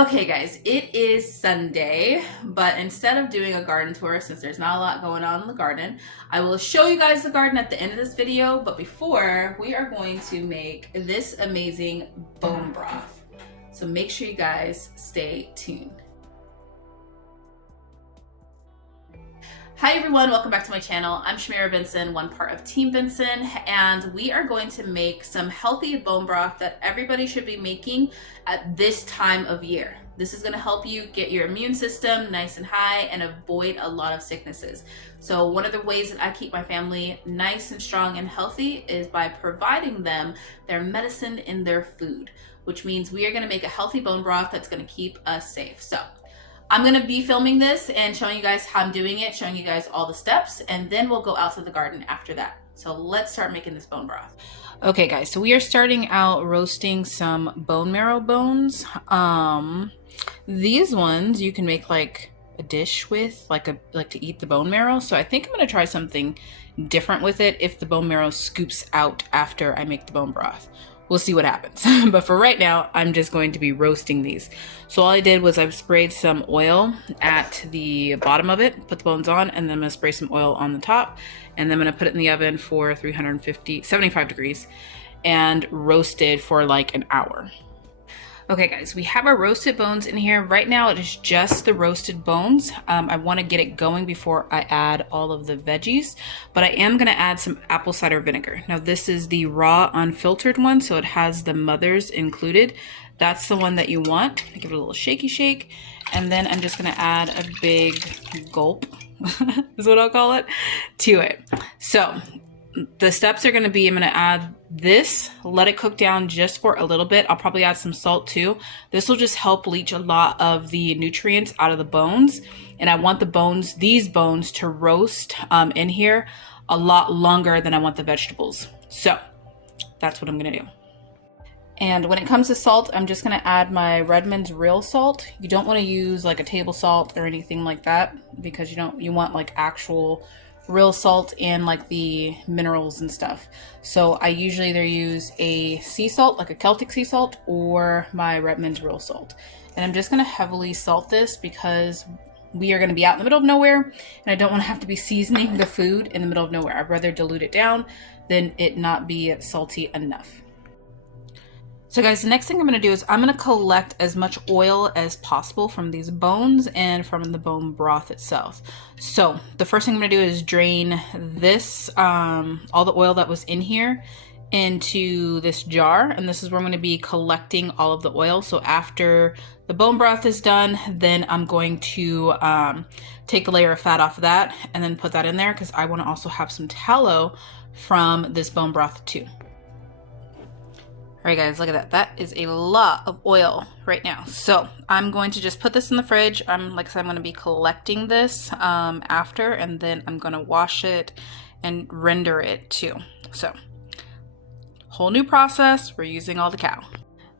Okay guys, it is Sunday, but instead of doing a garden tour, since there's not a lot going on in the garden, I will show you guys the garden at the end of this video, but before, we are going to make this amazing bone broth. So make sure you guys stay tuned. Hi everyone, welcome back to my channel. I'm Shamira Benson, one part of Team Benson, and we are going to make some healthy bone broth that everybody should be making at this time of year. This is going to help you get your immune system nice and high and avoid a lot of sicknesses. So one of the ways that I keep my family nice and strong and healthy is by providing them their medicine in their food, which means we are going to make a healthy bone broth that's going to keep us safe. So I'm gonna be filming this and showing you guys how I'm doing it, showing you guys all the steps, and then we'll go out to the garden after that. So let's start making this bone broth. Okay guys, so we are starting out roasting some bone marrow bones. These ones you can make like a dish with, like to eat the bone marrow. So I think I'm gonna try something different with it if the bone marrow scoops out after I make the bone broth. We'll see what happens. But for right now, I'm just going to be roasting these. So all I did was I've sprayed some oil at the bottom of it, put the bones on, and then I'm gonna spray some oil on the top, and then I'm gonna put it in the oven for 75 degrees and roast it for like an hour. Okay guys, we have our roasted bones in here. Right now it is just the roasted bones. I want to get it going before I add all of the veggies, but I am going to add some apple cider vinegar. Now this is the raw unfiltered one, so it has the mothers included. That's the one that you want. I give it a little shaky shake, and then I'm just going to add a big gulp, is what I'll call it, to it. So the steps are going to be, I'm going to add this, let it cook down just for a little bit. I'll probably add some salt too. This will just help leach a lot of the nutrients out of the bones. And I want the bones, these bones, to roast in here a lot longer than I want the vegetables. So that's what I'm going to do. And when it comes to salt, I'm just going to add my Redmond's real salt. You don't want to use like a table salt or anything like that, because you want like actual real salt and like the minerals and stuff. So I usually either use a sea salt, like a Celtic sea salt, or my Redmond's real salt. And I'm just going to heavily salt this because we are going to be out in the middle of nowhere, and I don't want to have to be seasoning the food in the middle of nowhere. I'd rather dilute it down than it not be salty enough. So guys, the next thing I'm going to do is I'm going to collect as much oil as possible from these bones and from the bone broth itself. So the first thing I'm going to do is drain this, all the oil that was in here, into this jar. And this is where I'm going to be collecting all of the oil. So after the bone broth is done, then I'm going to take a layer of fat off of that and then put that in there, because I want to also have some tallow from this bone broth too. All right guys, look at that. That is a lot of oil right now. So I'm going to just put this in the fridge. Like I said, I'm going to be collecting this after, and then I'm going to wash it and render it too. So whole new process. We're using all the cow.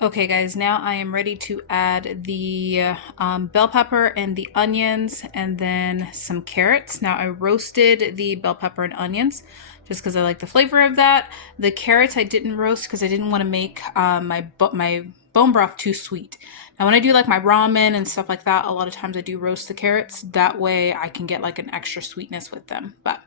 Okay guys, now I am ready to add the bell pepper and the onions, and then some carrots. Now I roasted the bell pepper and onions just because I like the flavor of that. The carrots I didn't roast because I didn't want to make my bone broth too sweet. Now when I do like my ramen and stuff like that, a lot of times I do roast the carrots. That way I can get like an extra sweetness with them. But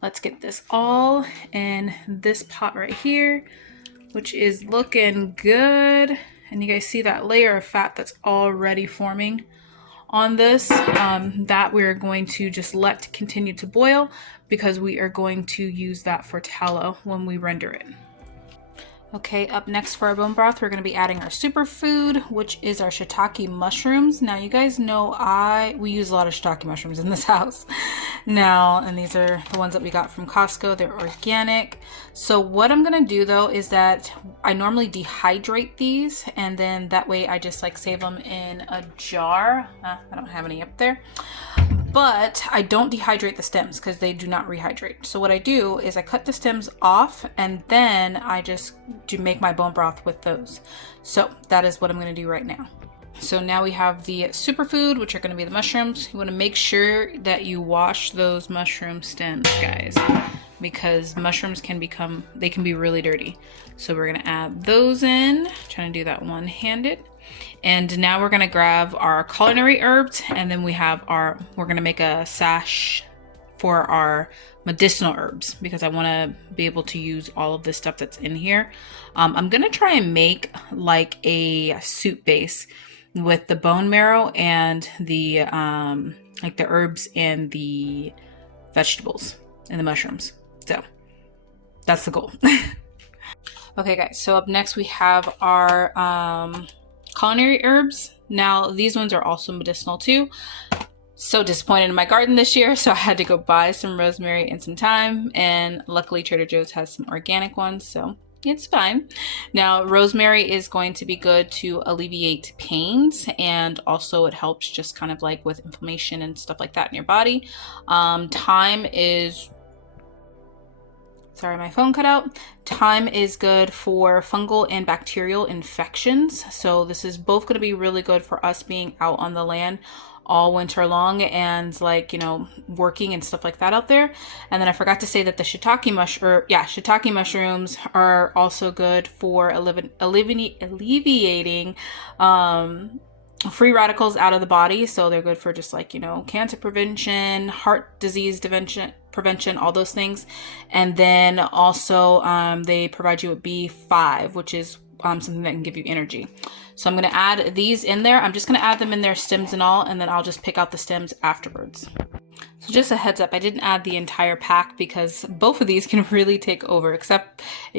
let's get this all in this pot right here, which is looking good. And you guys see that layer of fat that's already forming on this, that we're going to just let continue to boil, because we are going to use that for tallow when we render it. Okay, up next for our bone broth, we're going to be adding our superfood, which is our shiitake mushrooms. Now you guys know we use a lot of shiitake mushrooms in this house now, and these are the ones that we got from Costco. They're organic. So what I'm going to do though is that I normally dehydrate these, and then that way I just like save them in a jar. I don't have any up there. But I don't dehydrate the stems because they do not rehydrate. So what I do is I cut the stems off, and then I just make my bone broth with those. So that is what I'm going to do right now. So now we have the superfood, which are going to be the mushrooms. You want to make sure that you wash those mushroom stems, guys, because mushrooms can be really dirty. So we're going to add those in. I'm trying to do that one-handed. And now we're gonna grab our culinary herbs, and then we're gonna make a sash for our medicinal herbs because I want to be able to use all of this stuff that's in here. I'm gonna try and make like a soup base with the bone marrow and the like the herbs and the vegetables and the mushrooms. So that's the goal. Okay guys, so up next we have our culinary herbs. Now these ones are also medicinal too. So disappointed in my garden this year, so I had to go buy some rosemary and some thyme, and luckily Trader Joe's has some organic ones, so it's fine. Now rosemary is going to be good to alleviate pains, and also it helps just kind of like with inflammation and stuff like that in your body. Thyme is, sorry, my phone cut out. Thyme is good for fungal and bacterial infections. So this is both going to be really good for us being out on the land all winter long and like, you know, working and stuff like that out there. And then I forgot to say that the shiitake mushrooms are also good for alleviating free radicals out of the body. So they're good for just like, you know, cancer prevention, heart disease prevention, all those things. And then also they provide you with B5, which is something that can give you energy. So I'm going to add these in there. I'm just going to add them in there, stems and all, and then I'll just pick out the stems afterwards. So just a heads up, I didn't add the entire pack because both of these can really take over,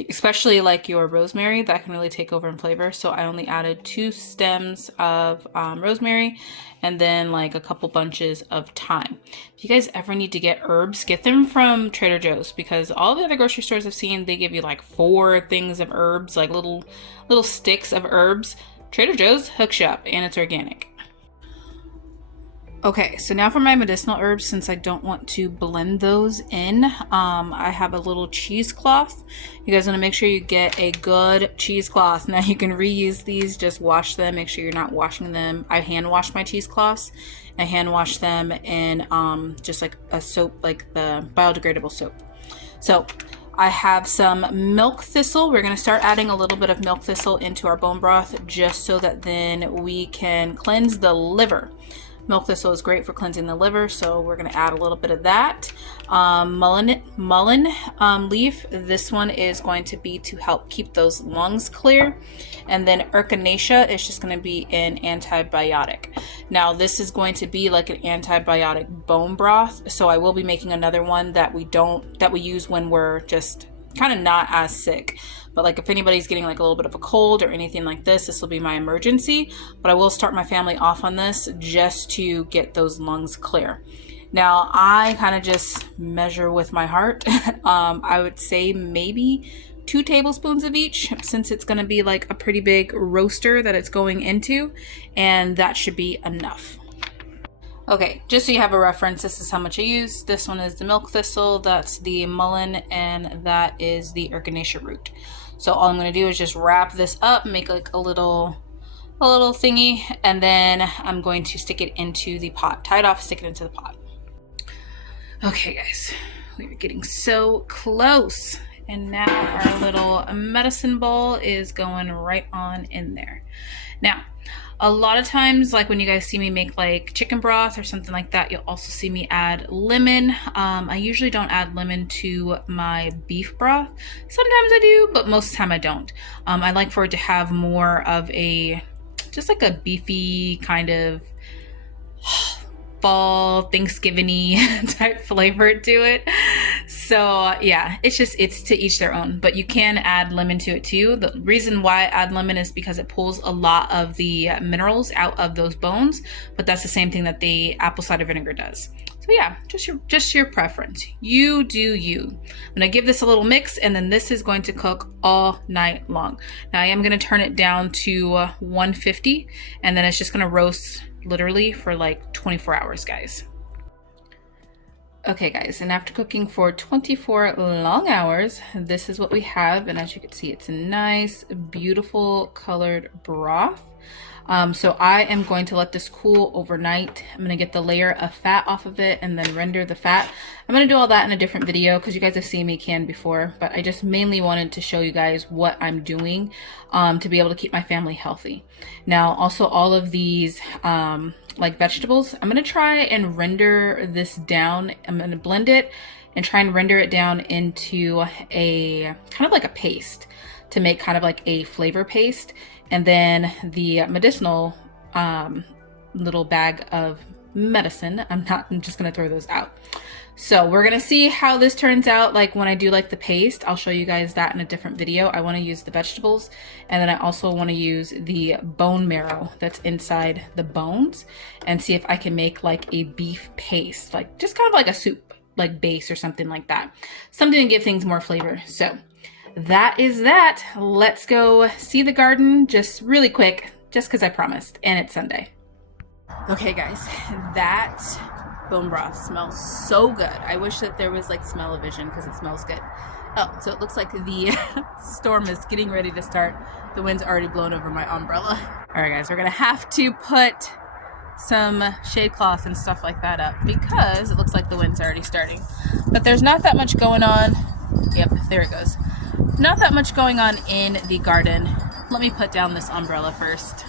especially like your rosemary, that can really take over in flavor. So I only added 2 stems of rosemary and then like a couple bunches of thyme. If you guys ever need to get herbs, get them from Trader Joe's, because all the other grocery stores I've seen, they give you like 4 things of herbs, like little sticks of herbs. Trader Joe's hooks you up and it's organic. Okay, so now for my medicinal herbs, since I don't want to blend those in, I have a little cheesecloth. You guys want to make sure you get a good cheesecloth. Now you can reuse these, just wash them, make sure you're not washing them. I hand wash my cheesecloths. I hand wash them in just like a soap, like the biodegradable soap. So I have some milk thistle. We're going to start adding a little bit of milk thistle into our bone broth just so that then we can cleanse the liver. Milk thistle is great for cleansing the liver, so we're going to add a little bit of that. Mullein leaf, this one is going to be to help keep those lungs clear. And then echinacea is just going to be an antibiotic. Now this is going to be like an antibiotic bone broth, so I will be making another one that we use when we're just kind of not as sick. But like if anybody's getting like a little bit of a cold or anything like this will be my emergency. But I will start my family off on this just to get those lungs clear. Now I kind of just measure with my heart. I would say maybe 2 tablespoons of each, since it's going to be like a pretty big roaster that it's going into, and that should be enough. Okay, just so you have a reference, this is how much I use. This one is the milk thistle, that's the mullein, and that is the echinacea root. So all I'm going to do is just wrap this up, make like a little thingy, and then I'm going to stick it into the pot. Tie it off, stick it into the pot. Okay guys, we're getting so close. And now our little medicine ball is going right on in there. Now, a lot of times, like when you guys see me make like chicken broth or something like that, you'll also see me add lemon. I usually don't add lemon to my beef broth. Sometimes I do, but most of the time I don't. I like for it to have more of just like a beefy kind of fall Thanksgiving-y type flavor to it. So yeah, it's to each their own, but you can add lemon to it too. The reason why I add lemon is because it pulls a lot of the minerals out of those bones, but that's the same thing that the apple cider vinegar does. So yeah, just your preference. You do you. I'm gonna give this a little mix, and then this is going to cook all night long. Now I am gonna turn it down to 150, and then it's just gonna roast literally for like 24 hours, guys. Okay guys, and after cooking for 24 long hours, this is what we have. And as you can see, it's a nice, beautiful colored broth. So I am going to let this cool overnight. I'm going to get the layer of fat off of it and then render the fat. I'm going to do all that in a different video because you guys have seen me can before, but I just mainly wanted to show you guys what I'm doing to be able to keep my family healthy. Now, also all of these like vegetables, I'm going to try and render this down. I'm going to blend it and try and render it down into a kind of like a paste to make kind of like a flavor paste. And then the medicinal little bag of medicine, I'm just gonna throw those out. So we're gonna see how this turns out. Like when I do like the paste, I'll show you guys that in a different video. I wanna use the vegetables, and then I also wanna use the bone marrow that's inside the bones and see if I can make like a beef paste, like just kind of like a soup, like base or something like that. Something to give things more flavor. So that is that. Let's go see the garden just really quick, just because I promised, and it's Sunday. Okay guys, that bone broth smells so good. I wish that there was like smell-o-vision because it smells good. Oh, so it looks like the storm is getting ready to start. The wind's already blown over my umbrella. All right guys, we're gonna have to put some shade cloth and stuff like that up because it looks like the wind's already starting. But there's not that much going on. Yep, there it goes. Not that much going on in the garden. Let me put down this umbrella first.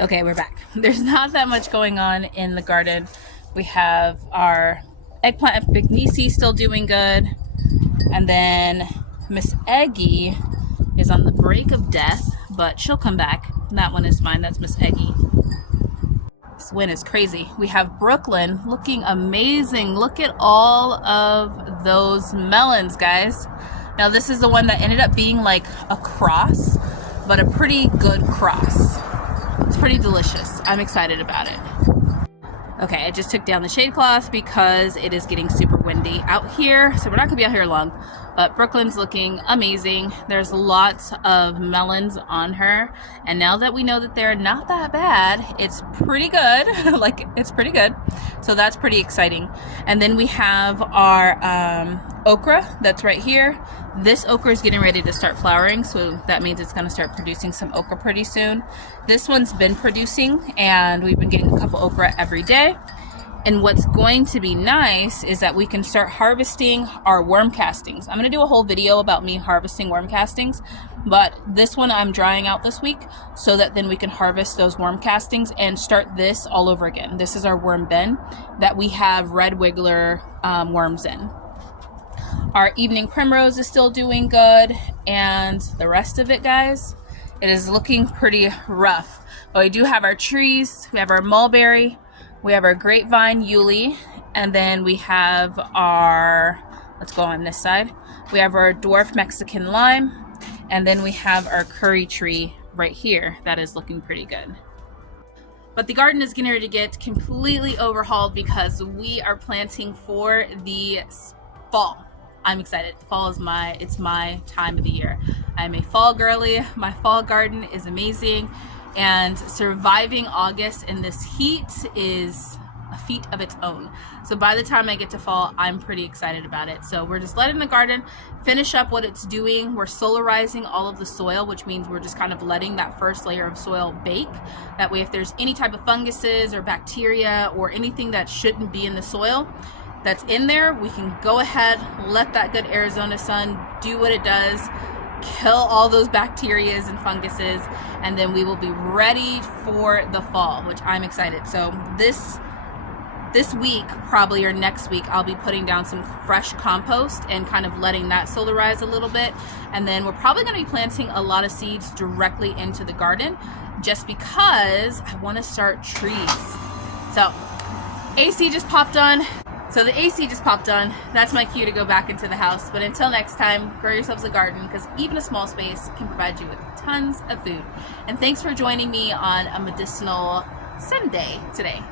Okay, we're back. There's not that much going on in the garden. We have our eggplant epignesis still doing good. And then Miss Eggy is on the break of death, but she'll come back. That one is fine. That's Miss Eggy. This wind is crazy. We have Brooklyn looking amazing. Look at all of those melons, guys. Now this is the one that ended up being like a cross, but a pretty good cross. It's pretty delicious. I'm excited about it. Okay, I just took down the shade cloth because it is getting super windy out here, so we're not gonna be out here long, but Brooklyn's looking amazing. There's lots of melons on her, and now that we know that they're not that bad, it's pretty good. Like, it's pretty good. So that's pretty exciting. And then we have our okra that's right here. This okra is getting ready to start flowering, so that means it's going to start producing some okra pretty soon. This one's been producing, and we've been getting a couple okra every day. And what's going to be nice is that we can start harvesting our worm castings. I'm going to do a whole video about me harvesting worm castings, but this one I'm drying out this week so that then we can harvest those worm castings and start this all over again. This is our worm bin that we have red wiggler worms in. Our evening primrose is still doing good, and the rest of it, guys, it is looking pretty rough. But we do have our trees. We have our mulberry. We have our grapevine Yuli, and then we have our, let's go on this side. We have our dwarf Mexican lime, and then we have our curry tree right here that is looking pretty good. But the garden is getting ready to get completely overhauled because we are planting for the fall. I'm excited. Fall is it's my time of the year. I'm a fall girly. My fall garden is amazing. And surviving August in this heat is a feat of its own. So by the time I get to fall, I'm pretty excited about it. So we're just letting the garden finish up what it's doing. We're solarizing all of the soil, which means we're just kind of letting that first layer of soil bake. That way, if there's any type of funguses or bacteria or anything that shouldn't be in the soil that's in there, we can go ahead, let that good Arizona sun do what it does, kill all those bacterias and funguses, and then we will be ready for the fall, which I'm excited. So this week, probably, or next week, I'll be putting down some fresh compost and kind of letting that solarize a little bit. And then we're probably going to be planting a lot of seeds directly into the garden just because I want to start trees. So AC just popped on. That's my cue to go back into the house. But until next time, grow yourselves a garden, because even a small space can provide you with tons of food. And thanks for joining me on a medicinal Sunday today.